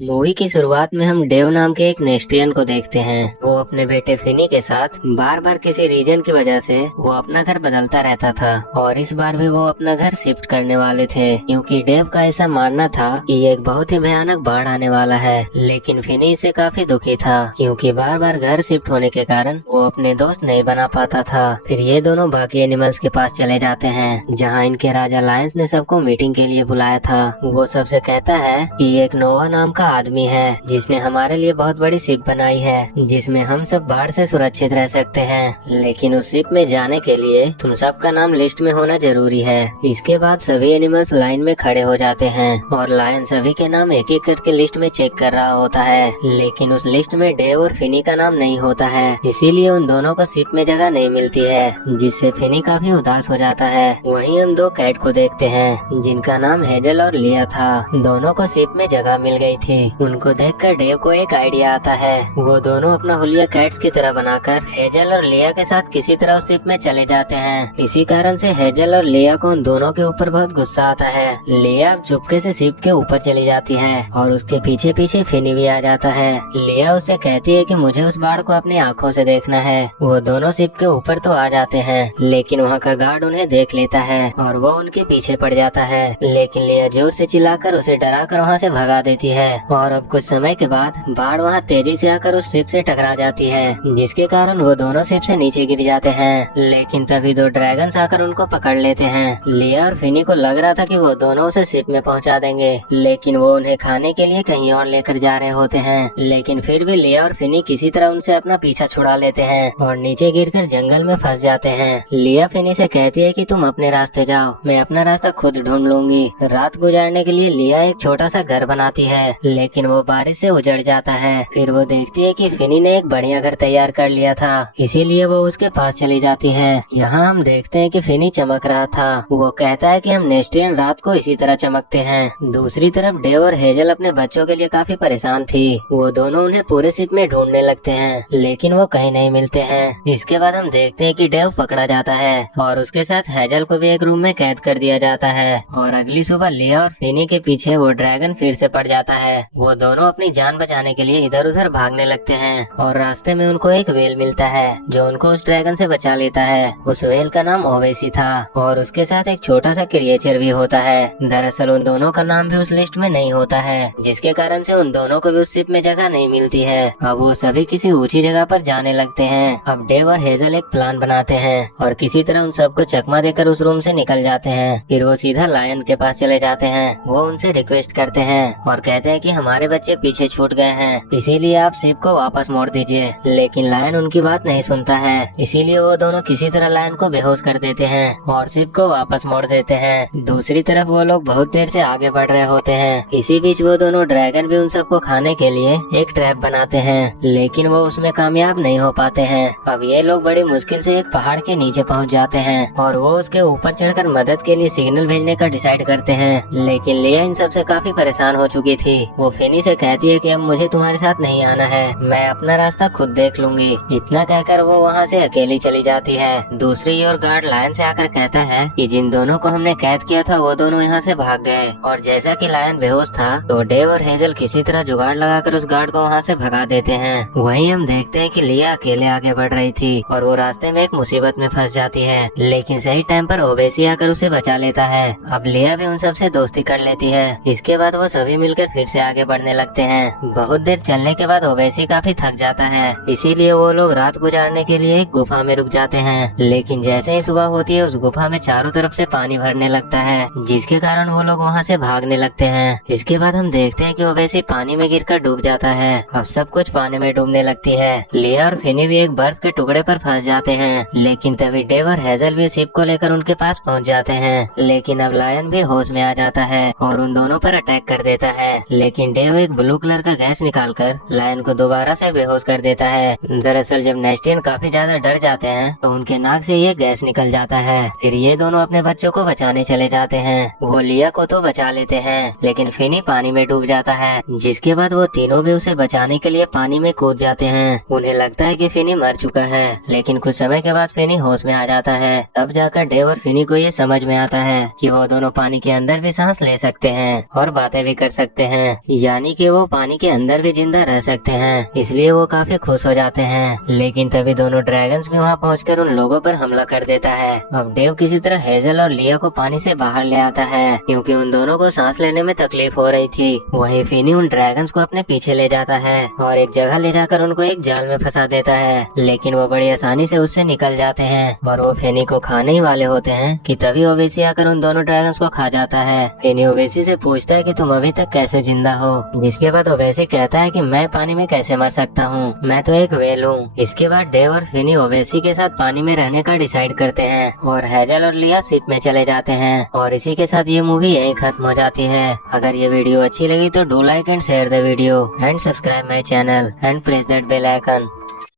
Movie की शुरुआत में हम डेव नाम के एक नेस्ट्रियन को देखते हैं। वो अपने बेटे फिनी के साथ बार बार किसी रीजन की वजह से वो अपना घर बदलता रहता था और इस बार भी वो अपना घर शिफ्ट करने वाले थे क्योंकि डेव का ऐसा मानना था कि एक बहुत ही भयानक बाढ़ आने वाला है। लेकिन फिनी इससे काफी दुखी था क्योंकि बार बार घर शिफ्ट होने के कारण वो अपने दोस्त नहीं बना पाता था। फिर ये दोनों बाकी एनिमल्स के पास चले जाते हैं जहाँ इनके राजा लायंस ने सबको मीटिंग के लिए बुलाया था। वो सबसे कहता है कि एक नोवा नाम का आदमी है जिसने हमारे लिए बहुत बड़ी शिप बनाई है जिसमें हम सब बाढ़ से सुरक्षित रह सकते हैं। लेकिन उस शिप में जाने के लिए तुम सबका नाम लिस्ट में होना जरूरी है। इसके बाद सभी एनिमल्स लाइन में खड़े हो जाते हैं और लायन सभी के नाम एक एक करके लिस्ट में चेक कर रहा होता है। लेकिन उस लिस्ट में डेव और फिनी का नाम नहीं होता है, इसीलिए उन दोनों को शिप में जगह नहीं मिलती है जिससे फिनी काफी उदास हो जाता है। वहीं हम दो कैट को देखते हैं जिनका नाम हेजल और लिया था। दोनों को शिप में जगह मिल गई थी। उनको देखकर डेव को एक आइडिया आता है। वो दोनों अपना हुलिया कैट्स की तरह बनाकर हेजल और लिया के साथ किसी तरह उस शिप में चले जाते हैं। इसी कारण से हेजल और लिया को उन दोनों के ऊपर बहुत गुस्सा आता है। लिया चुपके से शिप के ऊपर चली जाती है और उसके पीछे पीछे फिनी भी आ जाता है। लिया उससे कहती है कि मुझे उस बाढ़ को अपनी आंखों से देखना है। वो दोनों शिप के ऊपर तो आ जाते हैं लेकिन वहाँ का गार्ड उन्हें देख लेता है और वो उनके पीछे पड़ जाता है। लेकिन लिया जोर से चिल्लाकर उसे डराकर वहाँ से भगा देती है और अब कुछ समय के बाद बाढ़ वहाँ तेजी से आकर उस शिप से टकरा जाती है जिसके कारण वो दोनों शिप से नीचे गिर जाते हैं। लेकिन तभी दो ड्रैगन्स आकर उनको पकड़ लेते हैं। लिया और फिनी को लग रहा था कि वो दोनों उसे शिप में पहुँचा देंगे लेकिन वो उन्हें खाने के लिए कहीं और लेकर जा रहे होते हैं। लेकिन फिर भी लिया और फिनी किसी तरह उनसे अपना पीछा छुड़ा लेते हैं और नीचे गिरकर जंगल में फंस जाते हैं। लिया फिनी से कहती है कि तुम अपने रास्ते जाओ, मैं अपना रास्ता खुद ढूंढ लूंगी। रात गुजारने के लिए लिया एक छोटा सा घर बनाती है लेकिन वो बारिश से उजड़ जाता है। फिर वो देखती है कि फिनी ने एक बढ़िया घर तैयार कर लिया था, इसीलिए वो उसके पास चली जाती है। यहाँ हम देखते हैं कि फिनी चमक रहा था। वो कहता है कि हम नेस्ट्रियन रात को इसी तरह चमकते हैं। दूसरी तरफ डेव और हेजल अपने बच्चों के लिए काफी परेशान थी। वो दोनों उन्हें पूरे शिप में ढूंढने लगते हैं लेकिन वो कहीं नहीं मिलते हैं। इसके बाद हम देखते हैं कि डेव पकड़ा जाता है और उसके साथ हेजल को भी एक रूम में कैद कर दिया जाता है। और अगली सुबह लिया और फिनी के पीछे वो ड्रैगन फिर से पड़ जाता है। वो दोनों अपनी जान बचाने के लिए इधर उधर भागने लगते हैं और रास्ते में उनको एक व्हेल मिलता है जो उनको उस ड्रैगन से बचा लेता है। उस व्हेल का नाम ओवेसी था और उसके साथ एक छोटा सा क्रिएचर भी होता है। दरअसल उन दोनों का नाम भी उस लिस्ट में नहीं होता है जिसके कारण से उन दोनों को भी उस शिप में जगह नहीं मिलती है। अब वो सभी किसी ऊंची जगह पर जाने लगते हैं। अब डेव और हेजल एक प्लान बनाते हैं और किसी तरह उन सबको चकमा देकर उस रूम से निकल जाते हैं। फिर वो सीधा लायन के पास चले जाते हैं। वो उनसे रिक्वेस्ट करते हैं और कहते हैं कि हमारे बच्चे पीछे छूट गए हैं, इसीलिए आप शिप को वापस मोड़ दीजिए। लेकिन लायन उनकी बात नहीं सुनता है, इसीलिए वो दोनों किसी तरह लायन को बेहोश कर देते हैं और शिप को वापस मोड़ देते हैं। दूसरी तरफ वो लोग बहुत देर से आगे बढ़ रहे होते हैं। इसी बीच वो दोनों ड्रैगन भी उन सबको खाने के लिए एक ट्रैप बनाते हैं लेकिन वो उसमें कामयाब नहीं हो पाते हैं। अब ये लोग बड़ी मुश्किल से एक पहाड़ के नीचे पहुंच जाते हैं और वो उसके ऊपर चढ़कर मदद के लिए सिग्नल भेजने का डिसाइड करते हैं। लेकिन लिया इन सबसे काफी परेशान हो चुकी थी। वो फिनी से कहती है कि अब मुझे तुम्हारे साथ नहीं आना है, मैं अपना रास्ता खुद देख लूंगी। इतना कहकर वो वहाँ से अकेली चली जाती है। दूसरी ओर गार्ड लायन से आकर कहता है कि जिन दोनों को हमने कैद किया था वो दोनों यहाँ से भाग गए। और जैसा कि लायन बेहोश था तो डेव और हेजल किसी तरह जुगाड़ लगाकर उस गार्ड को वहाँ से भगा देते हैं। वहीं हम देखते हैं कि लिया अकेले आगे बढ़ रही थी और वो रास्ते में एक मुसीबत में फंस जाती है लेकिन सही टाइम पर ओवेसी आकर उसे बचा लेता है। अब लिया भी उन सबसे दोस्ती कर लेती है। इसके बाद वो सभी मिलकर फिर से आगे बढ़ने लगते हैं। बहुत देर चलने के बाद ओवेसी काफी थक जाता है, इसीलिए वो लोग रात गुजारने के लिए एक गुफा में रुक जाते हैं। लेकिन जैसे ही सुबह होती है उस गुफा में चारों तरफ से पानी भरने लगता है जिसके कारण वो लोग वहाँ से भागने लगते हैं। इसके बाद हम देखते हैं कि ओवेसी पानी में गिरकर डूब जाता है। अब सब कुछ पानी में डूबने लगती है। लिया और फिनी भी एक बर्फ के टुकड़े पर फंस जाते हैं लेकिन तभी डेव और हेजल भी शिप को लेकर उनके पास पहुँच जाते हैं। लेकिन अब लायन भी होश में आ जाता है और उन दोनों पर अटैक कर देता है। लेकिन डेव एक ब्लू कलर का गैस निकालकर लायन को दोबारा से बेहोश कर देता है। दरअसल जब नेस्टियन काफी ज्यादा डर जाते हैं तो उनके नाक से ये गैस निकल जाता है। फिर ये दोनों अपने बच्चों को बचाने चले जाते हैं। वो लिया को तो बचा लेते हैं लेकिन फिनी पानी में डूब जाता है जिसके बाद वो तीनों भी उसे बचाने के लिए पानी में कूद जाते हैं। उन्हें लगता है कि फिनी मर चुका है लेकिन कुछ समय के बाद फिनी होश में आ जाता है। तब जाकर डेव और फिनी को ये समझ में आता है कि वो दोनों पानी के अंदर भी सांस ले सकते हैं और बातें भी कर सकते हैं। यानी कि वो पानी के अंदर भी जिंदा रह सकते हैं, इसलिए वो काफी खुश हो जाते हैं। लेकिन तभी दोनों ड्रैगन्स भी वहाँ पहुंचकर उन लोगों पर हमला कर देता है। अब डेव किसी तरह हेजल और लिया को पानी से बाहर ले आता है, क्योंकि उन दोनों को सांस लेने में तकलीफ हो रही थी। वहीं फिनी उन ड्रैगन्स को अपने पीछे ले जाता है और एक जगह ले जाकर उनको एक जाल में फंसा देता है, लेकिन वो बड़ी आसानी से उससे निकल जाते हैं और वो फिनी को खाने ही वाले होते हैं कि तभी ओवेसी आकर उन दोनों ड्रैगन्स को खा जाता है। फिनी ओवेसी से पूछता है कि तुम अभी तक कैसे जिंदा हो, जिसके बाद ओवेसी कहता है कि मैं पानी में कैसे मर सकता हूँ, मैं तो एक व्हेल हूँ। इसके बाद डेव और फिनी ओवेसी के साथ पानी में रहने का डिसाइड करते हैं और हेजल और लिया शिप में चले जाते हैं। और इसी के साथ ये मूवी यहीं खत्म हो जाती है। अगर ये वीडियो अच्छी लगी तो do like and share the video and subscribe my channel and press that bell icon.